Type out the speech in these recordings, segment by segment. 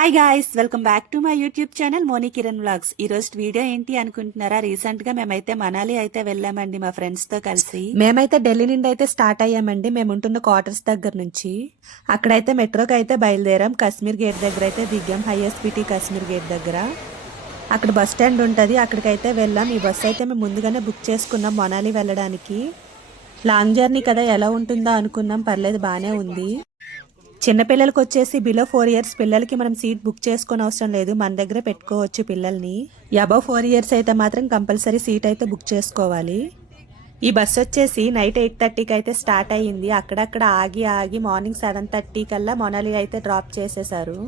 Hi guys, welcome back to my YouTube channel Moni Kiran vlogs. ఈ రోజు video ఏంటి అనుకుంటున్నారా? రీసెంట్ గా మేమైతే మనాలి అయితే వెళ్ళామండి మా ఫ్రెండ్స్ తో కలిసి. మేమైతే ఢిల్లీ నుండి అయితే స్టార్ట్ అయ్యామండి. మేము ఉంటున్న క్వార్టర్స్ దగ్గర నుంచి అక్కడైతే మెట్రోకి అయితే బయలుదేరాం. కాశ్మీర్ గేట్ దగ్గర అయితే దిగాం. హైఎస్పిటి కాశ్మీర్ గేట్ దగ్గర అక్కడ బస్ స్టాండ్ ఉంటుంది, అక్కడికైతే వెళ్ళాం. ఈ బస్ అయితే మేము ముందుగానే బుక్ చేసుకున్నాం మనాలి వెళ్ళడానికి. లాంగ్ జర్నీ కదా, ఎలా ఉంటుందో అనుకున్నాం. పర్లేదు, బాగానే ఉంది. చిన్నపిల్లలకి వచ్చేసి బిలో 4 years పిల్లలకి మనం సీట్ బుక్ చేసుకుని అవసరం లేదు, మన దగ్గర పెట్టుకోవచ్చు పిల్లల్ని. అబవ్ 4 years అయితే మాత్రం కంపల్సరీ సీట్ అయితే బుక్ చేసుకోవాలి. ఈ బస్ వచ్చేసి నైట్ 8:30కి అయితే స్టార్ట్ అయ్యింది. అక్కడక్కడ ఆగి ఆగి మార్నింగ్ 7:30 కల్లా మనాలి అయితే డ్రాప్ చేసేసారు.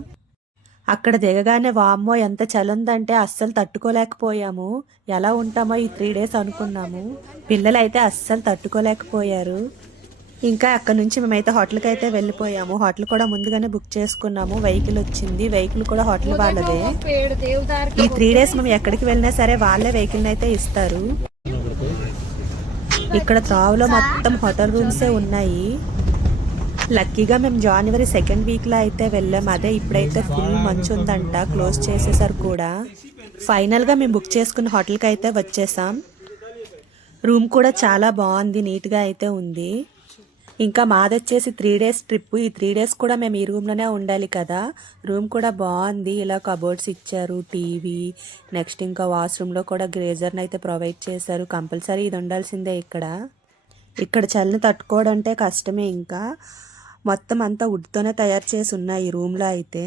అక్కడ దిగగానే వామ్మో ఎంత చలుందంటే అస్సలు తట్టుకోలేకపోయాము. ఎలా ఉంటామో ఈ 3 days అనుకున్నాము. పిల్లలు అయితే అస్సలు తట్టుకోలేకపోయారు. ఇంకా అక్కడ నుంచి మేమైతే హోటల్కి అయితే వెళ్ళిపోయాము. హోటల్ కూడా ముందుగానే బుక్ చేసుకున్నాము. వెహికల్ వచ్చింది, వెహికల్ కూడా హోటల్ వాళ్ళదే. ఈ 3 days మేము ఎక్కడికి వెళ్ళినా సరే వాళ్ళే వెహికల్ అయితే ఇస్తారు. ఇక్కడ త్రావులో మొత్తం హోటల్ రూమ్సే ఉన్నాయి. లక్కీగా మేము January 2nd weekలో అయితే వెళ్ళాం. అదే ఇప్పుడైతే ఫుల్ మంచు ఉందంట, క్లోజ్ చేసేసారు కూడా. ఫైనల్గా మేము బుక్ చేసుకున్న హోటల్కి అయితే వచ్చేసాం. రూమ్ కూడా చాలా బాగుంది, నీట్గా అయితే ఉంది. ఇంకా మాది వచ్చేసి 3 days ట్రిప్. ఈ 3 days కూడా మేము ఈ రూమ్లోనే ఉండాలి కదా. రూమ్ కూడా బాగుంది, ఇలా కబోర్డ్స్ ఇచ్చారు, టీవీ, నెక్స్ట్ ఇంకా వాష్రూమ్లో కూడా గ్రేజర్ని అయితే ప్రొవైడ్ చేశారు. కంపల్సరీ ఇది ఉండాల్సిందే. ఇక్కడ చలిని తట్టుకోవడం అంటే కష్టమే. ఇంకా మొత్తం అంతా వుడ్తోనే తయారు చేసి ఉన్నాయి ఈ రూమ్లో అయితే.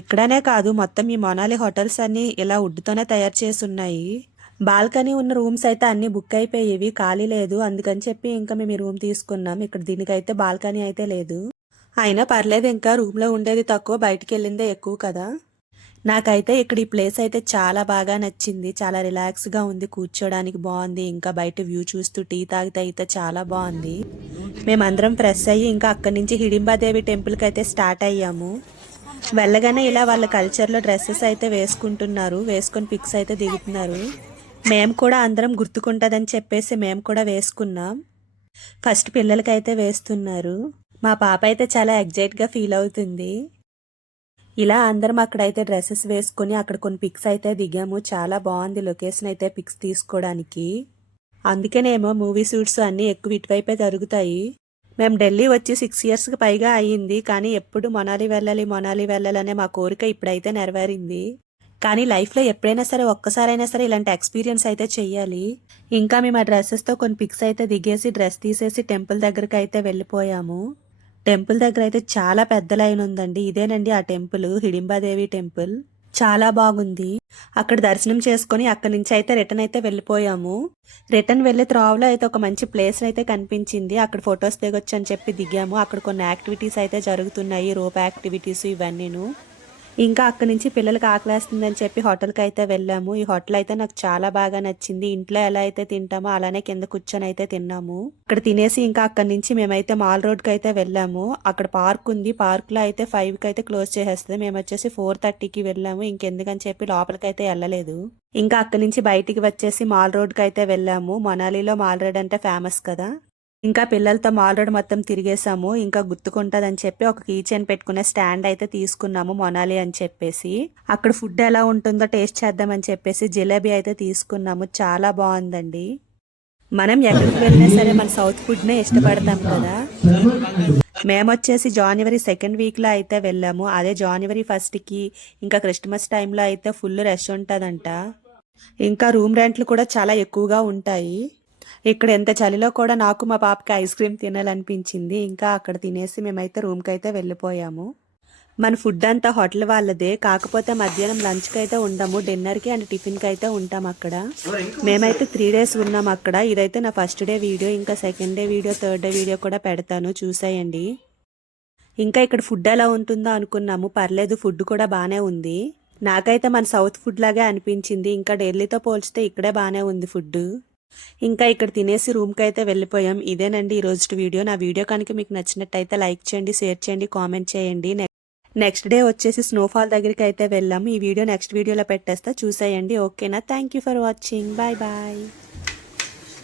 ఇక్కడనే కాదు, మొత్తం ఈ మనాలి హోటల్స్ అన్నీ ఇలా వుడ్తోనే తయారు చేసి ఉన్నాయి. బాల్కనీ ఉన్న రూమ్స్ అయితే అన్ని బుక్ అయిపోయేవి, ఖాళీ లేదు. అందుకని చెప్పి ఇంకా మేము ఈ రూమ్ తీసుకున్నాం. ఇక్కడ దీనికైతే బాల్కనీ అయితే లేదు. అయినా పర్లేదు, ఇంకా రూమ్లో ఉండేది తక్కువ, బయటికి వెళ్ళిందే ఎక్కువ కదా. నాకైతే ఇక్కడ ఈ ప్లేస్ అయితే చాలా బాగా నచ్చింది. చాలా రిలాక్స్గా ఉంది, కూర్చోడానికి బాగుంది. ఇంకా బయట వ్యూ చూస్తూ టీ తాగితే అయితే చాలా బాగుంది. మేమందరం ఫ్రెష్ అయ్యి ఇంకా అక్కడి నుంచి హిడింబాదేవి టెంపుల్కి అయితే స్టార్ట్ అయ్యాము. వెళ్ళగానే ఇలా వాళ్ళ కల్చర్లో డ్రెస్సెస్ అయితే వేసుకుంటున్నారు, వేసుకొని పిక్స్ అయితే దిగుతున్నారు. మేము కూడా అందరం గుర్తుకుంటుందని చెప్పేసి మేము కూడా వేసుకున్నాం. ఫస్ట్ పిల్లలకైతే వేస్తున్నారు. మా పాప అయితే చాలా ఎగ్జైట్గా ఫీల్ అవుతుంది. ఇలా అందరం అక్కడైతే డ్రెస్సెస్ వేసుకొని అక్కడ కొన్ని పిక్స్ అయితే దిగాము. చాలా బాగుంది లొకేషన్ అయితే పిక్స్ తీసుకోవడానికి. అందుకేనేమో మూవీ షూట్స్ అన్నీ ఎక్కువ ఇటువైపే జరుగుతాయి. మేము ఢిల్లీ వచ్చి 6 yearsకి పైగా అయ్యింది, కానీ ఎప్పుడు మనాలి వెళ్ళాలనే మా కోరిక ఇప్పుడైతే నెరవేరింది. కానీ లైఫ్లో ఎప్పుడైనా సరే ఒక్కసారైనా సరే ఇలాంటి ఎక్స్పీరియన్స్ అయితే చెయ్యాలి. ఇంకా మేము ఆ డ్రెస్సెస్తో కొన్ని పిక్స్ అయితే దిగేసి డ్రెస్ తీసేసి టెంపుల్ దగ్గరికి అయితే వెళ్ళిపోయాము. టెంపుల్ దగ్గర అయితే చాలా పెద్ద లైన్ ఉందండి. ఇదేనండి ఆ టెంపుల్, హిడింబాదేవి టెంపుల్. చాలా బాగుంది. అక్కడ దర్శనం చేసుకుని అక్కడి నుంచి అయితే రిటర్న్ అయితే వెళ్ళిపోయాము. రిటర్న్ వెళ్ళే త్రోవలో అయితే ఒక మంచి ప్లేస్ అయితే కనిపించింది. అక్కడ ఫొటోస్ దిగొచ్చు అని చెప్పి దిగాము. అక్కడ కొన్ని యాక్టివిటీస్ అయితే జరుగుతున్నాయి, రోప్ యాక్టివిటీస్ ఇవన్నీను. ఇంకా అక్కడి నుంచి పిల్లలకి ఆకలేస్తుందని చెప్పి హోటల్కి అయితే వెళ్ళాము. ఈ హోటల్ అయితే నాకు చాలా బాగా నచ్చింది. ఇంట్లో ఎలా అయితే తింటామో అలానే కింద కూర్చొని అయితే తిన్నాము. అక్కడ తినేసి ఇంకా అక్కడి నుంచి మేమైతే మాల్ రోడ్కి అయితే వెళ్ళాము. అక్కడ పార్క్ ఉంది, పార్క్లో అయితే 5కి అయితే క్లోజ్ చేసేస్తుంది. మేము వచ్చేసి 4:30కి వెళ్ళాము. ఇంకెందుకని చెప్పి లోపలికి అయితే వెళ్ళలేదు. ఇంకా అక్కడి నుంచి బయటికి వచ్చేసి మాల్ రోడ్కి అయితే వెళ్ళాము. మనాలిలో మాల్ రోడ్ అంటే ఫేమస్ కదా. ఇంకా పిల్లలతో మాల్ రోడ్ మొత్తం తిరిగేసాము. ఇంకా గుర్తుకుంటుందని చెప్పి ఒక కీ చైన్ పెట్టుకునే స్టాండ్ అయితే తీసుకున్నాము మనాలి అని చెప్పేసి. అక్కడ ఫుడ్ ఎలా ఉంటుందో టేస్ట్ చేద్దామని చెప్పేసి జిలేబీ అయితే తీసుకున్నాము. చాలా బాగుందండి. మనం ఎక్కడికి వెళ్ళినా సరే మన సౌత్ ఫుడ్నే ఇష్టపడతాం కదా. మేము వచ్చేసి January 2nd weekలో అయితే వెళ్ళాము. అదే January 1stకి ఇంకా క్రిస్మస్ టైంలో అయితే ఫుల్ రష్ ఉంటుందంట. ఇంకా రూమ్ రెంట్లు కూడా చాలా ఎక్కువగా ఉంటాయి. ఇక్కడ ఎంత చలిలో కూడా నాకు మా పాపకి ఐస్ క్రీమ్ తినాలనిపించింది. ఇంకా అక్కడ తినేసి మేమైతే రూమ్కి అయితే వెళ్ళిపోయాము. మన ఫుడ్ అంతా హోటల్ వాళ్ళదే, కాకపోతే మధ్యాహ్నం లంచ్కి అయితే ఉండము, డిన్నర్కి అండ్ టిఫిన్కి అయితే ఉంటాం అక్కడ. మేమైతే 3 days ఉన్నాం అక్కడ. ఇదైతే నా ఫస్ట్ డే వీడియో. ఇంకా second day video, third day video కూడా పెడతాను, చూసేయండి. ఇంకా ఇక్కడ ఫుడ్ ఎలా ఉంటుందో అనుకున్నాము. పర్లేదు, ఫుడ్ కూడా బాగానే ఉంది. నాకైతే మన సౌత్ ఫుడ్ లాగే అనిపించింది. ఇంకా ఢిల్లీతో పోల్చితే ఇక్కడే బాగానే ఉంది ఫుడ్. ఇంకా ఇక్కడ తినేసి రూమ్కి అయితే వెళ్ళిపోయాం. ఇదేనండి ఈరోజు వీడియో. నా వీడియో కనుక మీకు నచ్చినట్టయితే లైక్ చేయండి, షేర్ చేయండి, కామెంట్ చేయండి. నెక్స్ట్ డే వచ్చేసి స్నోఫాల్ దగ్గరికి అయితే వెళ్ళాము. ఈ వీడియో నెక్స్ట్ వీడియోలో పెట్టేస్తా, చూసేయండి. ఓకేనా? Thank you for watching. Bye bye.